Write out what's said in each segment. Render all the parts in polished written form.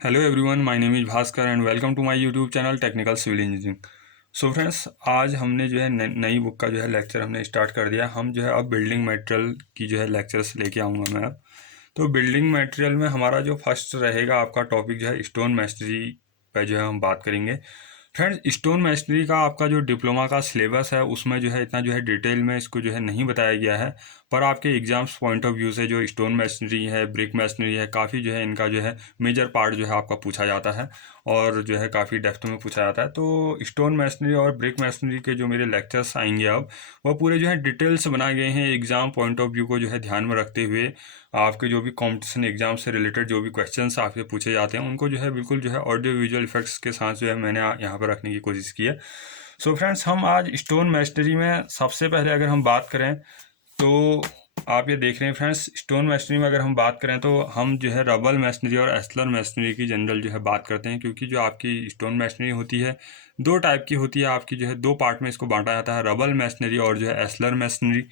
Hello everyone, my name is Bhaskar and welcome to my YouTube channel technical civil engineering. So friends, आज हमने जो है नई book का जो है लेक्चर हमने स्टार्ट कर दिया। हम जो है अब बिल्डिंग मटेरियल की जो है लेक्चर्स लेके आऊँगा मैं अब। तो बिल्डिंग मटेरियल में हमारा जो फर्स्ट रहेगा आपका टॉपिक जो है स्टोन मैस्नरी पे जो है हम बात करेंगे। फ्रेंड्स, स्टोन मैस्नरी का आपका जो डिप्लोमा का सिलेबस है उसमें जो है इतना जो है डिटेल में इसको जो है नहीं बताया गया है, पर आपके एग्जाम्स पॉइंट ऑफ व्यू से जो स्टोन मैसनरी है, ब्रिक मैसनरी है, काफ़ी जो है इनका जो है मेजर पार्ट जो है आपका पूछा जाता है और जो है काफ़ी डेप्थ में पूछा जाता है। तो स्टोन मैसनरी और ब्रिक मैसनरी के जो मेरे लेक्चर्स आएंगे अब, वो पूरे जो है डिटेल्स बनाए गए हैं एग्ज़ाम पॉइंट ऑफ व्यू को जो है ध्यान में रखते हुए। आपके जो भी कॉम्पिटिशन एग्जाम से रिलेटेड जो भी क्वेश्चंस आपसे पूछे जाते हैं उनको जो है बिल्कुल जो है ऑडियो विजुअल इफेक्ट्स के साथ जो है मैंने यहाँ पर रखने की कोशिश की है। सो फ्रेंड्स, हम आज स्टोन मैसनरी में सबसे पहले अगर हम बात करें तो आप ये देख रहे हैं फ्रेंड्स, स्टोन मैसनरी में अगर हम बात करें तो हम जो है रबल मैसनरी और एस्लर मैसनरी की जनरल जो है बात करते हैं, क्योंकि जो आपकी स्टोन मैसनरी होती है दो टाइप की होती है। आपकी जो है दो पार्ट में इसको बांटा जाता है, रबल मैसनरी और जो है एस्लर मैसनरी।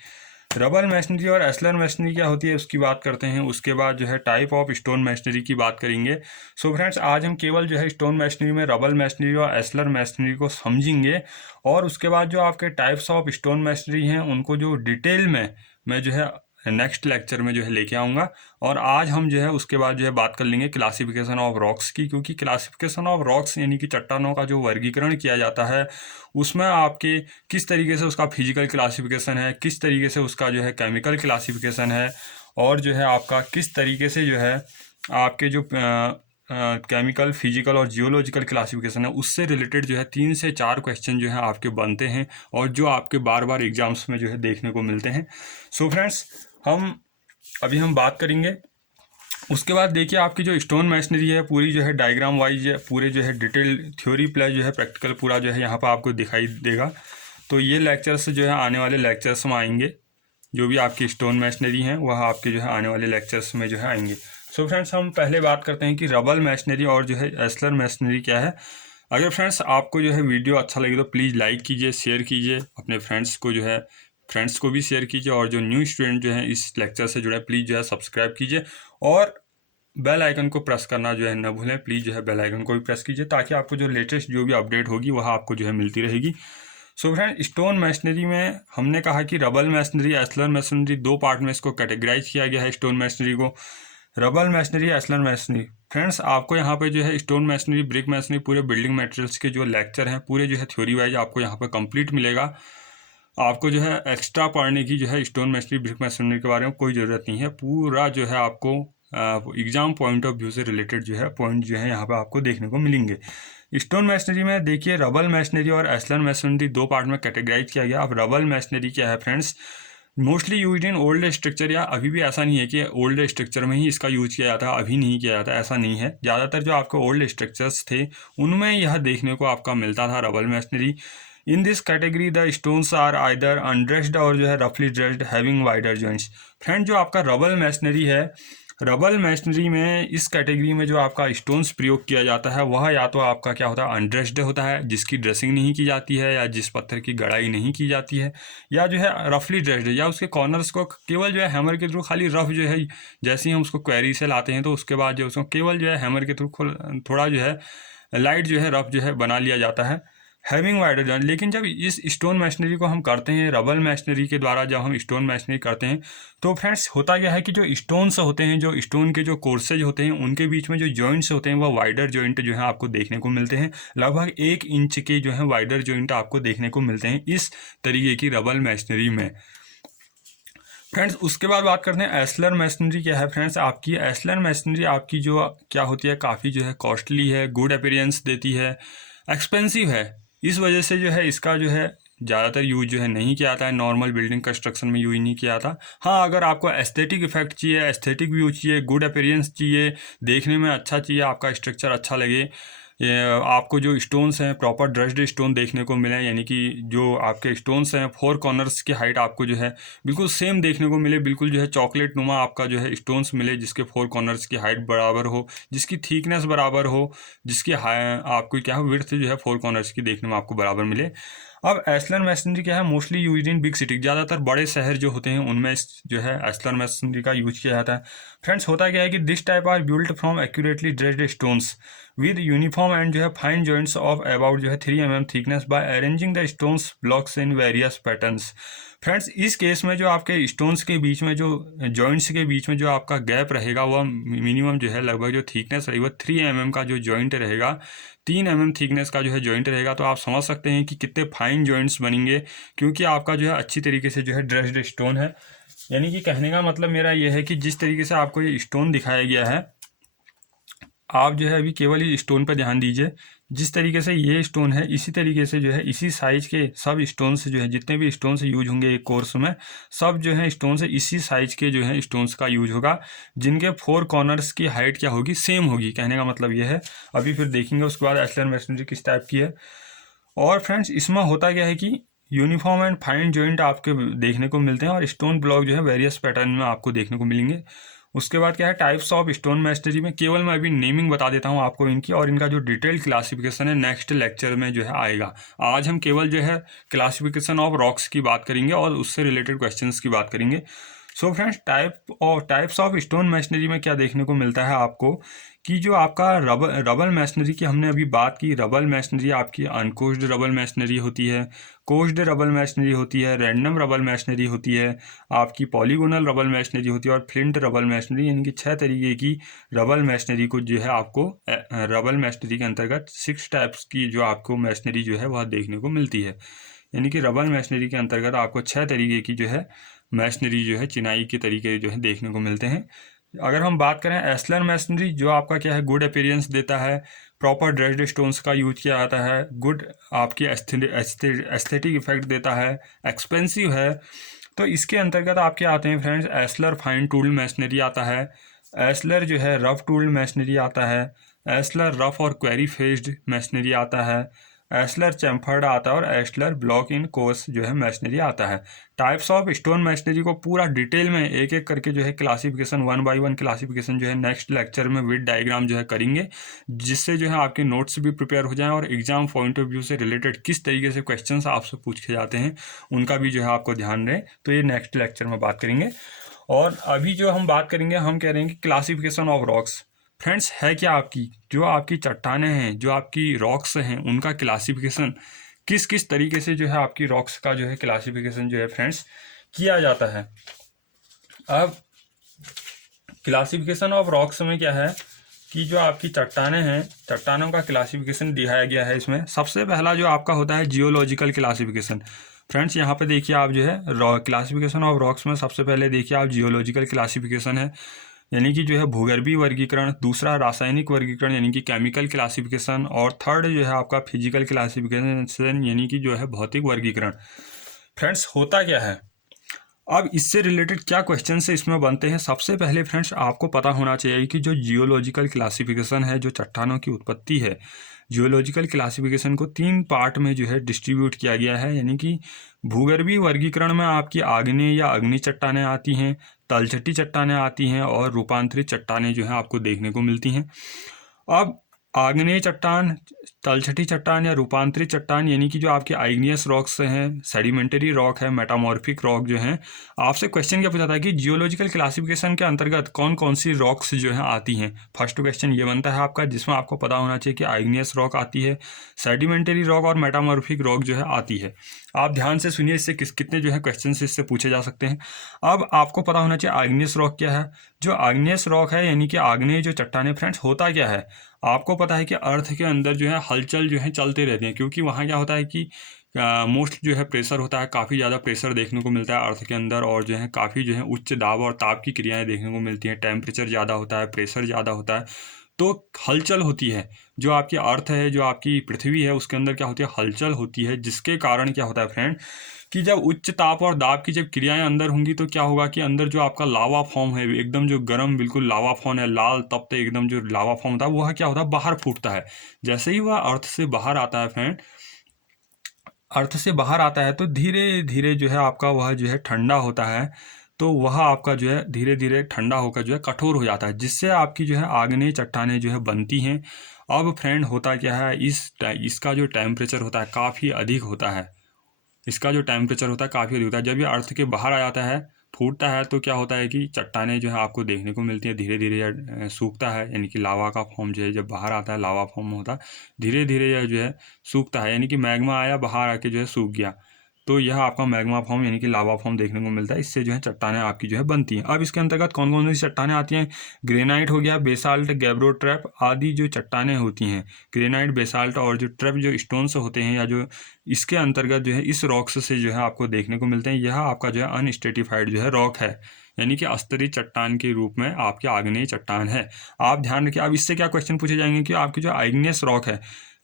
रबल मैसनरी और एस्लर मैसनरी क्या होती है उसकी बात करते हैं, उसके बाद जो है टाइप ऑफ स्टोन मैसनरी की बात करेंगे। सो फ्रेंड्स, आज हम केवल जो है स्टोन मैसनरी में रबल मैसनरी और एस्लर मैसनरी को समझेंगे और उसके बाद जो आपके टाइप्स ऑफ स्टोन मैसनरी हैं उनको जो डिटेल में मैं जो है नेक्स्ट लेक्चर में जो है लेके आऊँगा। और आज हम जो है उसके बाद जो है बात कर लेंगे क्लासिफिकेशन ऑफ रॉक्स की, क्योंकि क्लासिफिकेशन ऑफ रॉक्स यानी कि चट्टानों का जो वर्गीकरण किया जाता है उसमें आपके किस तरीके से उसका फिजिकल क्लासिफिकेशन है, किस तरीके से उसका जो है केमिकल क्लासिफिकेशन है, और जो है आपका किस तरीके से जो है आपके जो केमिकल, फिजिकल और जियोलॉजिकल क्लासिफिकेशन है उससे रिलेटेड जो है 3 से 4 क्वेश्चन जो है आपके बनते हैं और जो आपके बार बार एग्जाम्स में जो है देखने को मिलते हैं। सो फ्रेंड्स, हम बात करेंगे। उसके बाद देखिए, आपकी जो स्टोन मैसनरी है पूरी जो है डायग्राम वाइज पूरे जो है डिटेल थ्योरी प्लस जो है प्रैक्टिकल पूरा जो है यहाँ पर आपको दिखाई देगा। तो ये लेक्चर्स जो है आने वाले लेक्चर्स में आएंगे, जो भी आपकी स्टोन मैसनरी हैं वह आपके जो है आने वाले लेक्चर्स में जो है आएंगे। सो फ्रेंड्स, हम पहले बात करते हैं कि रबल मैसनरी और जो है एस्लर मैसनरी क्या है। अगर फ्रेंड्स आपको जो है वीडियो अच्छा लगे तो प्लीज़ लाइक कीजिए, शेयर कीजिए, अपने फ्रेंड्स को भी शेयर कीजिए, और जो न्यू स्टूडेंट जो है इस लेक्चर से जुड़े प्लीज़ जो है सब्सक्राइब कीजिए और बेल आइकन को प्रेस करना जो है न भूलें। प्लीज़ जो है बेल आइकन को भी प्रेस कीजिए ताकि आपको जो लेटेस्ट जो भी अपडेट होगी वह आपको जो है मिलती रहेगी। सो फ्रेंड, स्टोन मैसनरी में हमने कहा कि रबल मैसनरी, एस्लर मैसनरी, दो पार्ट में इसको कैटेगराइज किया गया है स्टोन मैसनरी को। Rubble masonry, ashlar masonry. Friends, आपको यहाँ पे जो है स्टोन मैसनरी, ब्रिक मैसनरी, पूरे बिल्डिंग मटेरियल्स के जो लेक्चर हैं पूरे जो है थ्योरी वाइज आपको यहाँ पे कंप्लीट मिलेगा। आपको जो है एक्स्ट्रा पढ़ने की जो है स्टोन मैसनरी, ब्रिक मैसनरी के बारे में कोई ज़रूरत नहीं है। पूरा जो है आपको एग्जाम पॉइंट ऑफ व्यू से रिलेटेड जो है पॉइंट जो है यहाँ पे आपको देखने को मिलेंगे। स्टोन मैसनरी में देखिए, रबल मैसनरी और एस्लर मैसनरी दो पार्ट में कैटेगराइज किया गया। अब रबल मैसनरी क्या है friends, mostly use in old structure, या अभी भी ऐसा नहीं है कि ओल्ड स्ट्रक्चर में ही इसका यूज किया जाता है, अभी नहीं किया जाता, ऐसा नहीं है। ज़्यादातर जो आपके ओल्ड स्ट्रक्चर्स थे उनमें यह देखने को आपका मिलता था rubble masonry. In this category the stones are either undressed और जो है रफली dressed having wider joints. Friend, जो आपका रबल मैसनरी है, रबल मैसनरी में इस कैटेगरी में जो आपका स्टोन्स प्रयोग किया जाता है वह या तो आपका क्या होता है, अनड्रेस्ड होता है, जिसकी ड्रेसिंग नहीं की जाती है या जिस पत्थर की गढ़ाई नहीं की जाती है, या जो है रफली ड्रेस्ड, या उसके कॉर्नर्स को केवल जो है हैमर के थ्रू खाली रफ जो है, जैसे ही हम उसको क्वेरी से लाते हैं तो उसके बाद जो उसको केवल जो है हैमर के थ्रू थोड़ा जो है लाइट जो है रफ जो है बना लिया जाता है, हैविंग वाइडर जॉइंट। लेकिन जब इस स्टोन मैसनरी को हम करते हैं रबल मैसनरी के द्वारा, जब हम स्टोन मैसनरी करते हैं तो फ्रेंड्स होता क्या है कि जो स्टोन्स होते हैं, जो स्टोन के जो कोर्सेज होते हैं उनके बीच में जो जॉइंट्स होते हैं वह वाइडर जॉइंट जो है आपको देखने को मिलते हैं। लगभग 1 इंच के जो है वाइडर जॉइंट आपको देखने को मिलते हैं इस तरीके की रबल मैसनरी में। फ्रेंड्स, उसके बाद बात करते हैं एस्लर मैसनरी क्या है। फ्रेंड्स, आपकी एस्लर मैसनरी आपकी जो क्या होती है, काफ़ी जो है कॉस्टली है, गुड अपीयरेंस देती है, एक्सपेंसिव है। इस वजह से जो है इसका जो है ज़्यादातर यूज जो है नहीं किया जाता है, नॉर्मल बिल्डिंग कंस्ट्रक्शन में यूज नहीं किया जाता। हाँ, अगर आपको एस्थेटिक इफेक्ट चाहिए, एस्थेटिक व्यू चाहिए, गुड अपीयरेंस चाहिए, देखने में अच्छा चाहिए, आपका स्ट्रक्चर अच्छा लगे, ये आपको जो स्टोन्स हैं प्रॉपर ड्रेस्ड स्टोन देखने को मिले, यानी कि जो आपके स्टोन्स हैं 4 कॉर्नर्स की हाइट आपको जो है बिल्कुल सेम देखने को मिले, बिल्कुल जो है चॉकलेट नुमा आपका जो है स्टोन्स मिले, जिसके 4 कॉर्नर्स की हाइट बराबर हो, जिसकी थिकनेस बराबर हो, जिसकी आपको क्या है विड्थ जो है 4 कॉर्नर्स की देखने में आपको बराबर मिले। अब एस्लर मैसनरी क्या है, mostly use in big city, ज़्यादातर बड़े शहर जो होते हैं उनमें जो है एस्लर मैसनरी का यूज किया जाता है। फ्रेंड्स होता क्या है कि this type are built from accurately dressed stones with uniform and जो है फाइन जॉइंट्स ऑफ अबाउट जो है 3 mm thickness by arranging the stones blocks in various patterns. Friends इस केस में जो आपके स्टोन्स के बीच में जो जॉइंट्स के बीच में जो आपका गैप रहेगा वह मिनिमम जो है लगभग जो थिकनेस रहेगी वह 3 mm का जो जॉइंट रहेगा, 3 mm थिकनेस का जो है जॉइंट रहेगा। तो आप समझ सकते हैं कि कितने फाइन जॉइंट्स बनेंगे, क्योंकि आपका जो है अच्छी तरीके से जो है ड्रेस्ड स्टोन है। यानी कि कहने का मतलब मेरा यह है कि जिस तरीके से आपको ये स्टोन दिखाया गया है, आप जो है अभी केवल इस स्टोन पर ध्यान दीजिए। जिस तरीके से ये स्टोन है इसी तरीके से जो है इसी साइज के सब स्टोन्स जो है, जितने भी स्टोन्स यूज होंगे एक कोर्स में, सब जो है स्टोन से इसी साइज के जो है स्टोन्स का यूज होगा, जिनके 4 कॉर्नर्स की हाइट क्या होगी, सेम होगी। कहने का मतलब ये है। अभी फिर देखेंगे उसके बाद एस्लर मैसनरी किस टाइप की है। और फ्रेंड्स इसमें होता क्या है कि यूनिफॉर्म एंड फाइन जॉइंट आपके देखने को मिलते हैं और स्टोन ब्लॉक जो है वेरियस पैटर्न में आपको देखने को मिलेंगे। उसके बाद क्या है, टाइप्स ऑफ स्टोन मैसनरी में केवल मैं अभी नेमिंग बता देता हूँ आपको इनकी, और इनका जो डिटेल क्लासिफिकेशन है नेक्स्ट लेक्चर में जो है आएगा। आज हम केवल जो है क्लासिफिकेशन ऑफ रॉक्स की बात करेंगे और उससे रिलेटेड क्वेश्चंस की बात करेंगे। So friends types of stone masonry में क्या देखने को मिलता है आपको कि जो आपका रबल मैसनरी की हमने अभी बात की, रबल मैसनरी आपकी अनकोस्ड रबल मैसनरी होती है, कोस्ड रबल मैसनरी होती है, रैंडम रबल मैसनरी होती है, आपकी पॉलीगोनल रबल मैसनरी होती है और फ्लिंट रबल मैसनरी। यानी कि 6 तरीके की रबल मैसनरी को जो है आपको रबल मैसनरी के अंतर्गत 6 टाइप्स की जो आपको मैसनरी जो है वह देखने को मिलती है। यानी कि रबल मैसनरी के अंतर्गत आपको 6 तरीके की जो है मैसनरी जो है चिनाई के तरीके जो है देखने को मिलते हैं। अगर हम बात करें एस्लर मैसनरी, जो आपका क्या है गुड अपीयरेंस देता है, प्रॉपर ड्रेस्ड स्टोन्स का यूज किया जाता है, गुड आपकी एस्थेटिक इफेक्ट देता है, एक्सपेंसिव है, तो इसके अंतर्गत आपके आते हैं फ्रेंड्स एस्लर फाइन टूल मैसनरी आता है, एस्लर जो है रफ टूल मैसनरी आता है, एस्लर रफ और क्वेरी फेस्ड मैसनरी आता है, एस्लर चैम्फर्ड आता है और एस्लर ब्लॉक इन कोर्स जो है मैसनरी आता है। टाइप्स ऑफ स्टोन मैसनरी को पूरा डिटेल में एक एक करके जो है क्लासिफिकेशन 1 by 1 क्लासिफिकेशन जो है नेक्स्ट लेक्चर में विद डायग्राम जो है करेंगे, जिससे जो है आपके नोट्स भी प्रिपेयर हो जाएं और एग्जाम पॉइंट ऑफ व्यू से रिलेटेड किस तरीके से क्वेश्चंस आपसे पूछे जाते हैं उनका भी जो है आपको ध्यान रहे। तो ये नेक्स्ट लेक्चर में बात करेंगे। और अभी जो हम बात करेंगे, हम कह रहे हैं कि क्लासिफिकेशन ऑफ रॉक्स। फ्रेंड्स है क्या आपकी जो आपकी चट्टानें हैं, जो आपकी रॉक्स हैं, उनका क्लासिफिकेशन किस किस तरीके से जो है आपकी रॉक्स का जो है क्लासिफिकेशन जो है फ्रेंड्स किया जाता है। अब क्लासिफिकेशन ऑफ रॉक्स में क्या है कि जो आपकी चट्टानें हैं, चट्टानों का क्लासिफिकेशन दिखाया गया है इसमें। सबसे पहला जो आपका होता है जियोलॉजिकल क्लासिफिकेशन। फ्रेंड्स यहाँ पे देखिए आप जो है क्लासिफिकेशन ऑफ रॉक्स में सबसे पहले देखिए आप जियोलॉजिकल क्लासिफिकेशन है, यानी कि जो है भूगर्भीय वर्गीकरण, दूसरा रासायनिक वर्गीकरण यानी कि केमिकल क्लासिफिकेशन, और थर्ड जो है आपका फिजिकल क्लासिफिकेशन यानी कि जो है भौतिक वर्गीकरण। फ्रेंड्स होता क्या है, अब इससे रिलेटेड क्या क्वेश्चन से इसमें बनते हैं। सबसे पहले फ्रेंड्स आपको पता होना चाहिए कि जो जियोलॉजिकल क्लासिफिकेशन है, जो चट्टानों की उत्पत्ति है, जियोलॉजिकल क्लासिफिकेशन को 3 पार्ट में जो है डिस्ट्रीब्यूट किया गया है। यानी कि भूगर्भीय वर्गीकरण में आपकी आग्नेय या अग्नि चट्टानें आती हैं, तलछटी चट्टानें आती हैं और रूपांतरित चट्टानें जो हैं आपको देखने को मिलती हैं। अब आग्नेय चट्टान, तलछटी चट्टान या रूपांतरित चट्टान यानी कि जो आपके आइग्नियस रॉक्स हैं, सेडिमेंटरी रॉक है, मेटामॉर्फिक रॉक जो हैं, आपसे क्वेश्चन क्या पूछा था कि जियोलॉजिकल क्लासिफिकेशन के अंतर्गत कौन कौन सी रॉक्स जो हैं आती हैं। फर्स्ट क्वेश्चन ये बनता है आपका, जिसमें आपको पता होना चाहिए कि आइग्नियस रॉक आती है, सेडिमेंटरी रॉक और मेटामॉर्फिक रॉक जो है आती है। आप ध्यान से सुनिए, इससे कितने जो है क्वेश्चन इससे पूछे जा सकते हैं। अब आपको पता होना चाहिए आइग्नियस रॉक क्या है। जो आग्नेयस रॉक है यानी कि आग्नेय जो चट्टानें, फ्रेंड्स होता क्या है, आपको पता है कि अर्थ के अंदर जो है हलचल जो है चलते रहते हैं, क्योंकि वहाँ क्या होता है कि मोस्ट जो है प्रेशर होता है, काफ़ी ज़्यादा प्रेशर देखने को मिलता है अर्थ के अंदर, और जो है काफ़ी जो है उच्च दाब और ताप की क्रियाएं देखने को मिलती हैं। टेम्परेचर ज़्यादा होता है, प्रेशर ज़्यादा होता है, तो हलचल होती है। जो आपकी अर्थ है, जो आपकी पृथ्वी है, उसके अंदर क्या होती है, हलचल होती है, जिसके कारण क्या होता है फ्रेंड कि जब उच्च ताप और दाब की जब क्रियाएं अंदर होंगी तो क्या होगा कि अंदर जो आपका लावा फॉर्म है, एकदम जो गर्म बिल्कुल लावा फॉर्म है, लाल तपते एकदम जो लावा फॉर्म होता है, वह क्या होता है, बाहर फूटता है। जैसे ही वह अर्थ से बाहर आता है फ्रेंड, अर्थ से बाहर आता है तो धीरे धीरे जो है आपका वह जो है ठंडा होता है, तो वह आपका जो है धीरे धीरे ठंडा होकर जो है कठोर हो जाता है, जिससे आपकी जो है आग्नेय चट्टानें जो है बनती हैं। अब फ्रेंड होता क्या है, इसका जो टेम्परेचर होता है काफ़ी अधिक होता है, इसका जो टेम्परेचर होता है काफ़ी अधिक होता है। जब ये अर्थ के बाहर आ जाता है, फूटता है, तो क्या होता है कि चट्टानें जो है आपको देखने को मिलती है, धीरे धीरे यह सूखता है, यानी कि लावा का फॉर्म जो है जब बाहर आता है लावा फॉर्म में होता है, धीरे धीरे यह जो है सूखता है, यानी कि मैग्मा आया बाहर आके जो है सूख गया, तो यह आपका मैग्मा फॉर्म यानी कि लावा फॉर्म देखने को मिलता है। इससे जो है चट्टानें आपकी जो है बनती हैं। अब इसके अंतर्गत कौन कौन सी चट्टानें आती हैं? ग्रेनाइट हो गया, बेसाल्ट, गैब्रो ट्रैप आदि जो चट्टानें होती हैं, ग्रेनाइट, बेसाल्ट और जो ट्रैप जो स्टोन्स होते हैं या जो इसके अंतर्गत जो है इस रॉक्स से जो है आपको देखने को मिलते हैं। यह आपका जो है अनस्ट्रेटिफाइड जो है रॉक है, यानी कि अस्तरीय चट्टान के रूप में आपकी आग्नेय चट्टान है। आप ध्यान रखिए। अब इससे क्या क्वेश्चन पूछे जाएंगे कि आपकी जो आइग्नियस रॉक है,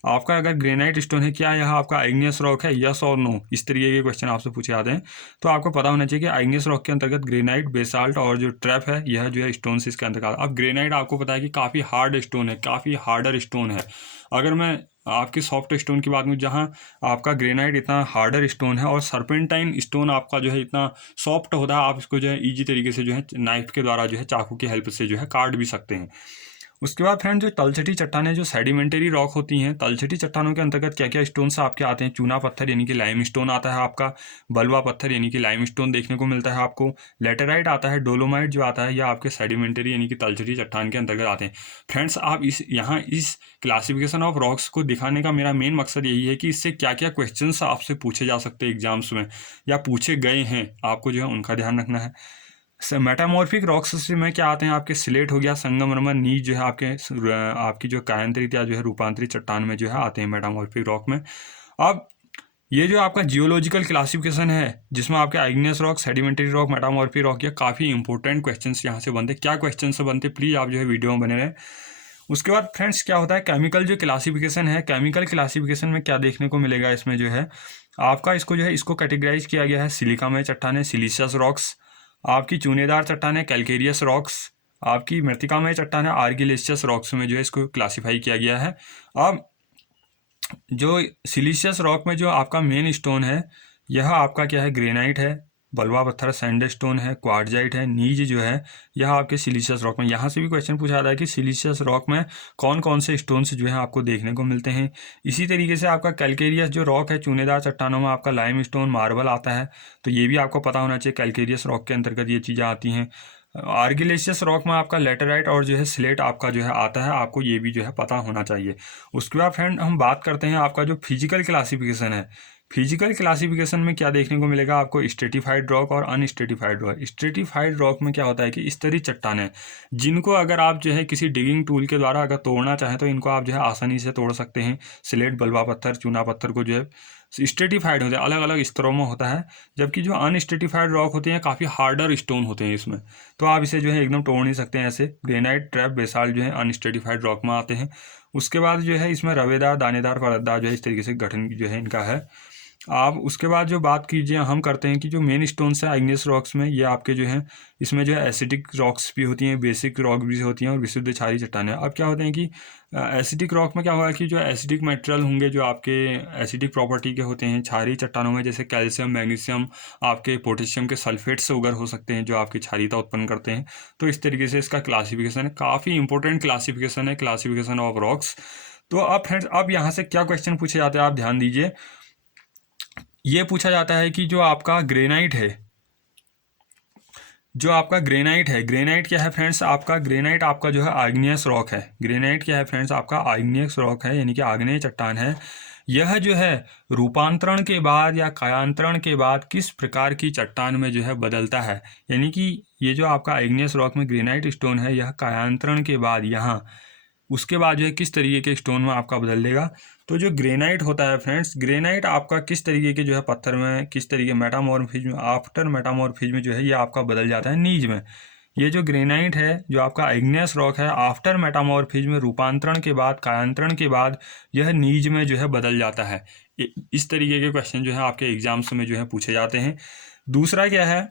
आपका अगर ग्रेनाइट स्टोन है, क्या यह आपका आइग्नियस रॉक है, यस और नो, इस तरीके के क्वेश्चन आपसे पूछे जाते हैं। तो आपको पता होना चाहिए कि आइग्नियस रॉक के अंतर्गत ग्रेनाइट, बेसाल्ट और जो ट्रैप है यह जो है स्टोन इसके अंतर्गत। अब ग्रेनाइट आपको पता है कि काफ़ी हार्ड स्टोन है, काफ़ी हार्डर स्टोन है। अगर मैं आपके सॉफ्ट स्टोन की बात करूँ, जहाँ आपका ग्रेनाइट इतना हार्डर स्टोन है और सर्पेंटाइन स्टोन आपका जो है इतना सॉफ्ट होता है, आप इसको जो है ईजी तरीके से जो है नाइफ के द्वारा जो है चाकू की हेल्प से जो है काट भी सकते हैं। उसके बाद फ्रेंड जो तलछटी चट्टानें जो सेडिमेंटरी रॉक होती हैं, तलछटी चट्टानों के अंतर्गत क्या क्या स्टोन्स आपके आते हैं? चूना पत्थर यानी कि लाइम स्टोन आता है आपका, बलुआ पत्थर यानी कि लाइम स्टोन देखने को मिलता है आपको, लेटेराइट आता है, डोलोमाइट जो आता है यह आपके सेडिमेंटरी यानी कि तलछटी चट्टान के अंतर्गत आते हैं। फ्रेंड्स, आप इस क्लासिफिकेशन ऑफ रॉक्स को दिखाने का मेरा मेन मकसद यही है कि इससे क्या क्या क्वेश्चन आपसे पूछे जा सकते हैं एग्जाम्स में या पूछे गए हैं, आपको जो है उनका ध्यान रखना है। मेटामॉर्फिक रॉक्स में क्या आते हैं आपके? स्लेट हो गया, संगमरमर, नीज जो है आपकी जो कायांतरित या जो है रूपांतरित चट्टान में जो है आते हैं मेटामॉर्फिक रॉक में। अब ये जो आपका जियोलॉजिकल क्लासिफिकेशन है जिसमें आपके igneous rock, sedimentary rock, metamorphic rock, ये काफ़ी इंपॉर्टेंट क्वेश्चंस यहाँ से बनते हैं। क्या क्वेश्चन से बनते, प्लीज़ आप जो है वीडियो में बने रहें। उसके बाद फ्रेंड्स क्या होता है केमिकल जो क्लासिफिकेशन है, केमिकल क्लासिफिकेशन में क्या देखने को मिलेगा? इसमें जो है आपका इसको जो है इसको कैटेगराइज किया गया है। सिलिकामय चट्टानें, सिलिशियस रॉक्स, आपकी चूनेदार चट्टानें, कैलकेरियस रॉक्स, आपकी मृत्तिकामय चट्टानें, आर्गिलेशियस रॉक्स में जो है इसको क्लासीफाई किया गया है। अब जो सिलिशियस रॉक में जो आपका मेन स्टोन है यह आपका क्या है? ग्रेनाइट है, बलुआ पत्थर सैंडस्टोन है, क्वार्टजाइट है, नीज जो है यह आपके सिलिशियस रॉक में। यहाँ से भी क्वेश्चन पूछा जाता है कि सिलिशियस रॉक में कौन कौन से स्टोन्स जो है आपको देखने को मिलते हैं। इसी तरीके से आपका कैलकेरियस जो रॉक है, चूनेदार चट्टानों में आपका लाइम स्टोन, मार्बल आता है, तो ये भी आपको पता होना चाहिए कैलकेरियस रॉक के अंतर्गत ये चीज़ें आती हैं। आर्गिलेशियस रॉक में आपका लेटेराइट और जो है स्लेट आपका जो है आता है, आपको ये भी जो है पता होना चाहिए। उसके बाद फ्रेंड हम बात करते हैं आपका जो फिजिकल क्लासिफिकेशन है। फिजिकल क्लासिफिकेशन में क्या देखने को मिलेगा आपको? स्ट्रेटिफाइड रॉक और अनस्ट्रेटिफाइड रॉक। स्ट्रेटिफाइड रॉक में क्या होता है कि स्तरीय चट्टानें जिनको अगर आप जो है किसी डिगिंग टूल के द्वारा अगर तोड़ना चाहें तो इनको आप जो है आसानी से तोड़ सकते हैं। स्लेट, बलुआ पत्थर, चूना पत्थर को जो है स्ट्रेटिफाइड होते हैं, अलग अलग स्तरों में होता है, जबकि जो अनस्ट्रेटिफाइड रॉक होते हैं काफ़ी हार्डर स्टोन होते हैं इसमें, तो आप इसे जो है एकदम तोड़ नहीं सकते हैं ऐसे। ग्रेनाइट, ट्रैप, बेसाल्ट जो है अनस्ट्रेटिफाइड रॉक में आते हैं। उसके बाद जो है इसमें रवेदार, दानेदार, परतदार जो है इस तरीके से गठन जो है इनका है। आप उसके बाद जो बात कीजिए हम करते हैं कि जो मेन स्टोन्स है आइग्नियस रॉक्स में, ये आपके जो हैं इसमें जो है एसिडिक रॉक्स भी होती हैं, बेसिक रॉक भी होती हैं और विशुद्ध क्षारीय चट्टानें। अब क्या होते हैं कि एसिडिक रॉक में क्या होगा कि जो एसिडिक मटेरियल होंगे जो आपके एसिडिक प्रॉपर्टी के होते हैं, क्षारीय चट्टानों में जैसे कैल्शियम, मैग्नीशियम, आपके पोटेशियम के सल्फेट से उगर हो सकते हैं जो आपकी क्षारीयता उत्पन्न करते हैं। तो इस तरीके से इसका क्लासिफिकेशन है, काफ़ी इंपॉर्टेंट क्लासिफिकेशन है, क्लासिफिकेशन ऑफ रॉक्स। तो अब फ्रेंड्स अब यहाँ से क्या क्वेश्चन पूछे जाते हैं आप ध्यान दीजिए। ये पूछा जाता है कि जो आपका ग्रेनाइट है, ग्रेनाइट क्या है फ्रेंड्स? आपका ग्रेनाइट आपका जो है आग्नेयस रॉक है। ग्रेनाइट क्या है फ्रेंड्स? आपका आग्नेयस रॉक है, यानी कि आग्नेय चट्टान है। यह जो है रूपांतरण के बाद या कायांतरण के बाद किस प्रकार की चट्टान में जो है बदलता है, यानी कि ये जो आपका आग्नेयस रॉक में ग्रेनाइट स्टोन है यह कायांतरण के बाद यहाँ उसके बाद जो है किस तरीके के स्टोन में आपका बदल देगा। तो जो ग्रेनाइट होता है फ्रेंड्स, ग्रेनाइट आपका किस तरीके के जो है पत्थर में किस तरीके मेटामॉर्फिज्म, आफ्टर मेटामॉर्फिज्म जो है ये आपका बदल जाता है नीज में। ये जो ग्रेनाइट है जो आपका इग्नियस रॉक है, आफ्टर मेटामॉर्फिज्म रूपांतरण के बाद, कायांतरण के बाद यह नीज में जो है बदल जाता है। इस तरीके के क्वेश्चन जो है आपके एग्जाम्स में जो है पूछे जाते हैं। दूसरा क्या है,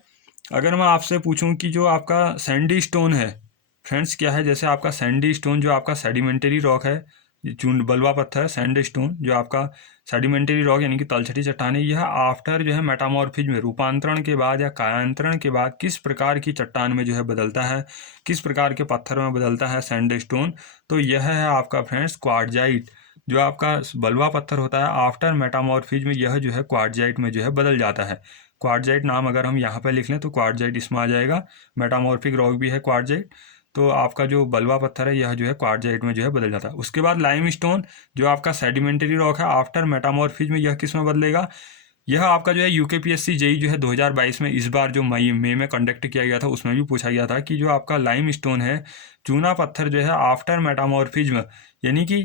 अगर मैं आपसे पूछूं कि जो आपका सैंडी स्टोन है फ्रेंड्स, क्या है, जैसे आपका सैंडी स्टोन जो आपका सेडिमेंटरी रॉक है, चून बलुआ पत्थर सैंड स्टोन जो आपका सेडिमेंटरी रॉक यानी कि तलछटी चट्टान है, यह आफ्टर जो है मेटामॉर्फिज्म रूपांतरण के बाद या कायांतरण के बाद किस प्रकार की चट्टान में जो है बदलता है, किस प्रकार के पत्थर में बदलता है सैंड स्टोन। तो यह है आपका फ्रेंड्स क्वार्टजाइट। जो आपका बलुआ पत्थर होता है आफ्टर मेटामॉर्फिज्म यह जो है क्वार्टजाइट में जो है बदल जाता है। क्वार्टजाइट नाम अगर हम यहाँ पर लिख लें तो क्वार्टजाइट इसमें आ जाएगा। मेटामॉर्फिक रॉक भी है क्वार्टजाइट, तो आपका जो बलुआ पत्थर है यह जो है क्वार्टजाइट में जो है बदल जाता है। उसके बाद लाइमस्टोन जो आपका सेडिमेंटरी रॉक है आफ्टर मेटामॉर्फिज्म यह किस में बदलेगा, यह आपका जो है यूकेपीएससी जेई जो है 2022 में इस बार जो मई में कंडक्ट किया गया था उसमें भी पूछा गया था कि जो आपका लाइमस्टोन है चूना पत्थर जो है आफ्टर मेटामॉर्फिज्म यानी कि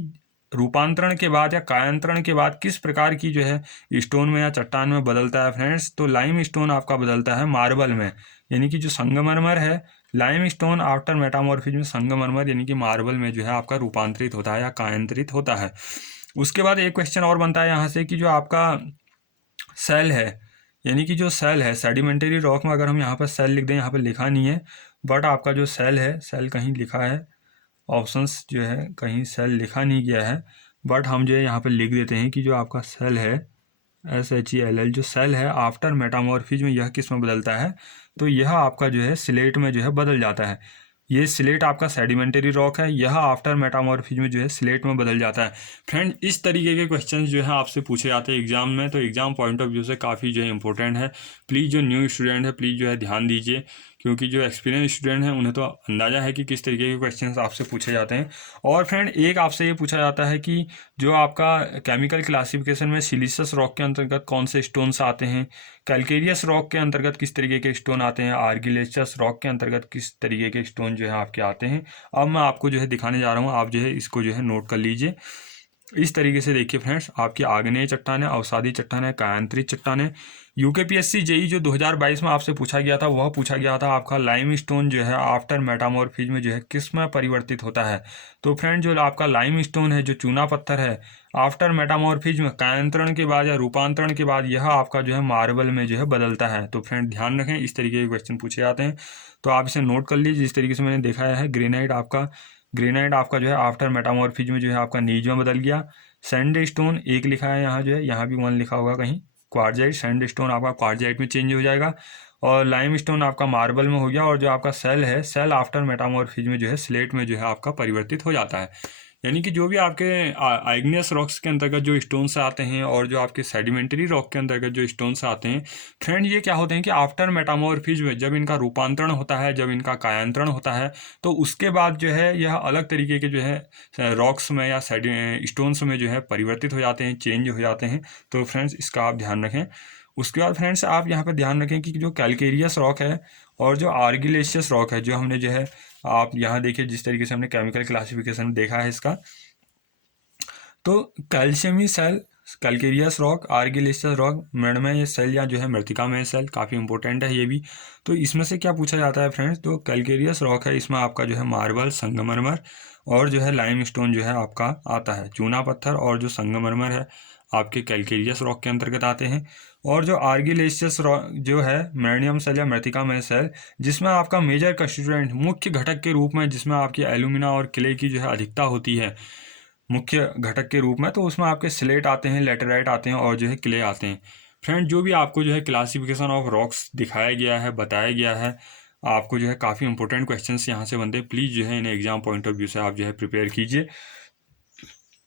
रूपांतरण के बाद या कायांतरण के बाद किस प्रकार की जो है स्टोन में या चट्टान में बदलता है फ्रेंड्स। तो लाइम स्टोन आपका बदलता है मार्बल में, यानी कि जो संगमरमर है लाइम स्टोन आफ्टर मेटामॉर्फिज्म संगमरमर यानी कि मार्बल में जो है आपका रूपांतरित होता है या कायांतरित होता है। उसके बाद एक क्वेश्चन और बनता है यहाँ से कि जो आपका सेल है, यानी कि जो सेल है सेडिमेंटरी रॉक में अगर हम यहाँ पर सेल लिख दें, यहाँ पर लिखा नहीं है बट आपका जो सेल है, सेल कहीं लिखा है, ऑप्शंस जो है कहीं सेल लिखा नहीं गया है बट हम जो है यहाँ पर लिख देते हैं कि जो आपका सेल है SHELL जो सेल है आफ्टर मेटामॉर्फिज्म यह किस में बदलता है, तो यह आपका जो है स्लेट में जो है बदल जाता है। ये स्लेट आपका सेडिमेंटरी रॉक है, यह आफ्टर मेटामॉर्फिज्म जो है स्लेट में बदल जाता है। फ्रेंड इस तरीके के क्वेश्चंस जो है आपसे पूछे जाते हैं एग्जाम में, तो एग्जाम पॉइंट ऑफ व्यू से काफ़ी जो है इंपॉर्टेंट है। प्लीज़ जो न्यू स्टूडेंट है प्लीज़ जो है ध्यान दीजिए, क्योंकि जो एक्सपीरियंस स्टूडेंट हैं उन्हें तो अंदाज़ा है कि किस तरीके के क्वेश्चंस आपसे पूछे जाते हैं। और फ्रेंड एक आपसे ये पूछा जाता है कि जो आपका केमिकल क्लासिफिकेशन में सिलिशियस रॉक के अंतर्गत कौन से स्टोन्स आते हैं, कैलकेरियस रॉक के अंतर्गत किस तरीके के स्टोन आते हैं, आर्गिलेशियस रॉक के अंतर्गत किस तरीके के स्टोन जो है आपके आते हैं। अब मैं आपको जो है दिखाने जा रहा हूँ, आप जो है इसको जो है नोट कर लीजिए। इस तरीके से देखिए फ्रेंड्स, आपकी आग्नेय चट्टानें, अवसादी चट्टानें, कायांतरित चट्टानें। यूकेपीएससी जेई जो 2022 में आपसे पूछा गया था वह पूछा गया था आपका लाइमस्टोन जो है आफ्टर मेटामॉर्फिज्म जो है किस में परिवर्तित होता है। तो फ्रेंड जो आपका लाइमस्टोन है जो चूना पत्थर है आफ्टर मेटामॉर्फिज्म कायांतरण के बाद या रूपांतरण के बाद यह आपका जो है मार्बल में जो है बदलता है। तो फ्रेंड ध्यान रखें इस तरीके के क्वेश्चन पूछे जाते हैं, तो आप इसे नोट कर लीजिए। जिस तरीके से मैंने दिखाया है ग्रेनाइट आपका जो है आफ्टर मेटामॉर्फिज्म जो है आपका नीज में बदल गया। सैंडस्टोन एक लिखा है यहाँ जो है, यहाँ भी 1 लिखा होगा कहीं। क्वार्टजाइट, सैंडस्टोन आपका क्वार्टजाइट में चेंज हो जाएगा और लाइमस्टोन आपका मार्बल में हो गया। और जो आपका सेल है सेल आफ्टर मेटामॉर्फिज्म जो है स्लेट में जो है आपका परिवर्तित हो जाता है। यानी कि जो भी आपके आइग्नियस रॉक्स के अंतर्गत जो स्टोन्स आते हैं और जो आपके सेडिमेंटरी रॉक के अंतर्गत जो स्टोन्स आते हैं फ्रेंड, ये क्या होते हैं कि आफ्टर मेटामॉर्फिज्म जब इनका रूपांतरण होता है, जब इनका कायांतरण होता है, तो उसके बाद जो है यह अलग तरीके के जो है रॉक्स में या स्टोन्स में जो है परिवर्तित हो जाते हैं, चेंज हो जाते हैं। तो फ्रेंड्स इसका आप ध्यान रखें। उसके बाद फ्रेंड्स आप यहाँ पर ध्यान रखें कि जो कैलकेरियस रॉक है और जो आर्गिलेशियस रॉक है, जो हमने जो है आप यहाँ देखिए जिस तरीके से हमने केमिकल क्लासिफिकेशन देखा है इसका, तो कैल्शियमी सेल, कैलकेरियस रॉक, आर्गिलेशियस रॉक, मृणमय सेल या जो है मृतिकामय सेल, काफ़ी इंपॉर्टेंट है ये भी। तो इसमें से क्या पूछा जाता है फ्रेंड्स, तो कैलकेरियस रॉक है, इसमें आपका जो है मार्बल, संगमरमर और जो है लाइमस्टोन जो है आपका आता है। चूना पत्थर और जो संगमरमर है आपके कैलकेरियस रॉक के अंतर्गत आते हैं। और जो आर्गिलेशियस रॉक जो है मृणियम सेल या मृतिकामय सेल, जिसमें आपका मेजर कंस्टिट्यूएंट मुख्य घटक के रूप में, जिसमें आपकी एल्यूमिना और क्ले की जो है अधिकता होती है मुख्य घटक के रूप में, तो उसमें आपके स्लेट आते हैं, लेटेराइट आते हैं और जो है क्ले आते हैं। फ्रेंड जो भी आपको जो है क्लासिफिकेशन ऑफ रॉक्स दिखाया गया है, बताया गया है, आपको जो है काफ़ी इंपॉर्टेंट क्वेश्चंस यहाँ से बनते हैं। प्लीज़ जो है इन्हें एग्जाम पॉइंट ऑफ व्यू से आप जो है प्रिपेयर कीजिए।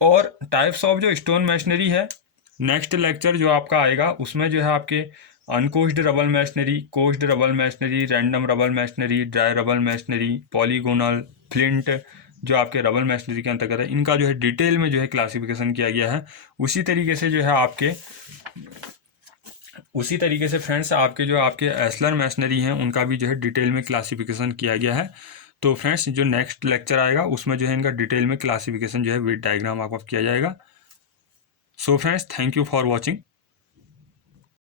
और टाइप्स ऑफ जो स्टोन मैशनरी है, नेक्स्ट लेक्चर जो आपका आएगा उसमें जो है आपके uncoursed rubble masonry, coursed rubble masonry, random rubble masonry, dry rubble masonry, polygonal, flint जो आपके रबल मैशनरी के अंतर्गत है, इनका जो है डिटेल में जो है क्लासिफिकेशन किया गया है। उसी तरीके से जो है फ्रेंड्स आपके जो आपके एस्लर मैशनरी हैं उनका भी जो है डिटेल में क्लासिफिकेशन किया गया है। तो फ्रेंड्स जो नेक्स्ट लेक्चर आएगा उसमें जो है इनका डिटेल में क्लासिफिकेशन जो है विद डायग्राम आपको किया जाएगा। So friends thank you for watching.